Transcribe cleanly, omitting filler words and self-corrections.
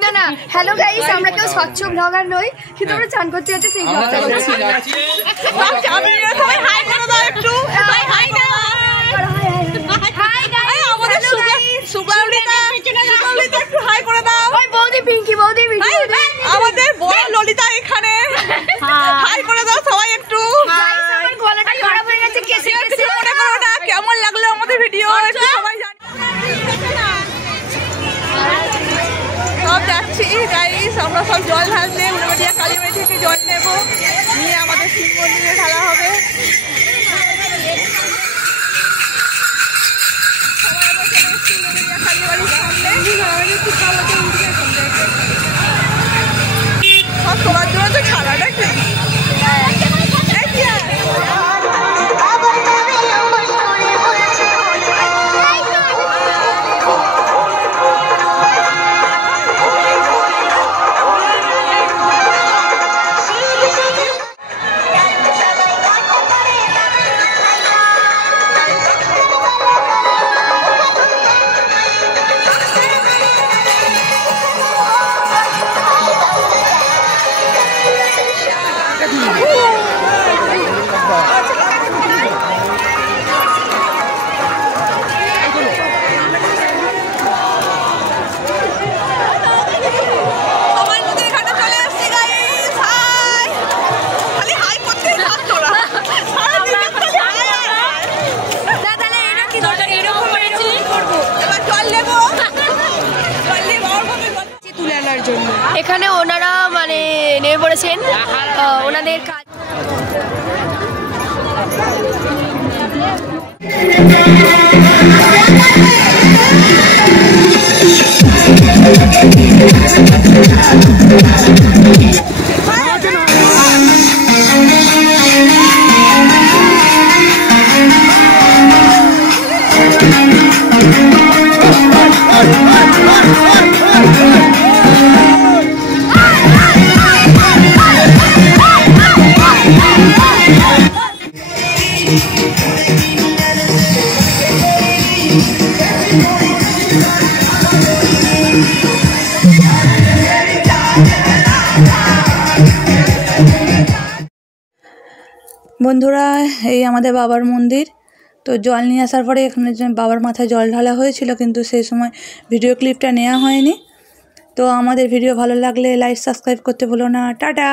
না না hello guys, আমরা কেউ স্বচ্ছ ব্লগার নই, কিন্তু আমরা চান করতে যাচ্ছি সেই ব্লগটা করছি। সবাই হাই করে দাও একটু, হাই হাই দাও, হাই গাইস আমাদের সুগাউলিটা একটু হাই করে দাও। ওই বৌদি পিঙ্কি বৌদি ভিডিও আমাদের বড় ললিতা এখানে হাই করে দাও সবাই একটু। গাইস আমার গলাটা খারাপ হয়ে গেছে, কেসে কেসে মনে করো না। কেমন লাগলো আমাদের ভিডিও একটু সবাই জানি। সব যাচ্ছি গাইস, আমরা সব জল ঢালতে উড়াবাড়িয়া কালীবাড়ি থেকে জল নেব, নিয়ে আমাদের শিব মন্দিরে ঢালা হবে। সব তোমার জন্য তো ছাড়া নাকি? এখানে ওনারা মানে নেমে পড়েছেন ওনাদের কাজ। বন্ধুরা, এই আমাদের বাবার মন্দির। তো জল নিয়ে আসার পরে এখানে বাবার মাথায় জল ঢালা হয়েছিল, কিন্তু সেই সময় ভিডিও ক্লিপটা নেওয়া হয়নি। তো আমাদের ভিডিও ভালো লাগলে লাইক সাবস্ক্রাইব করতে ভুলো না। টাটা।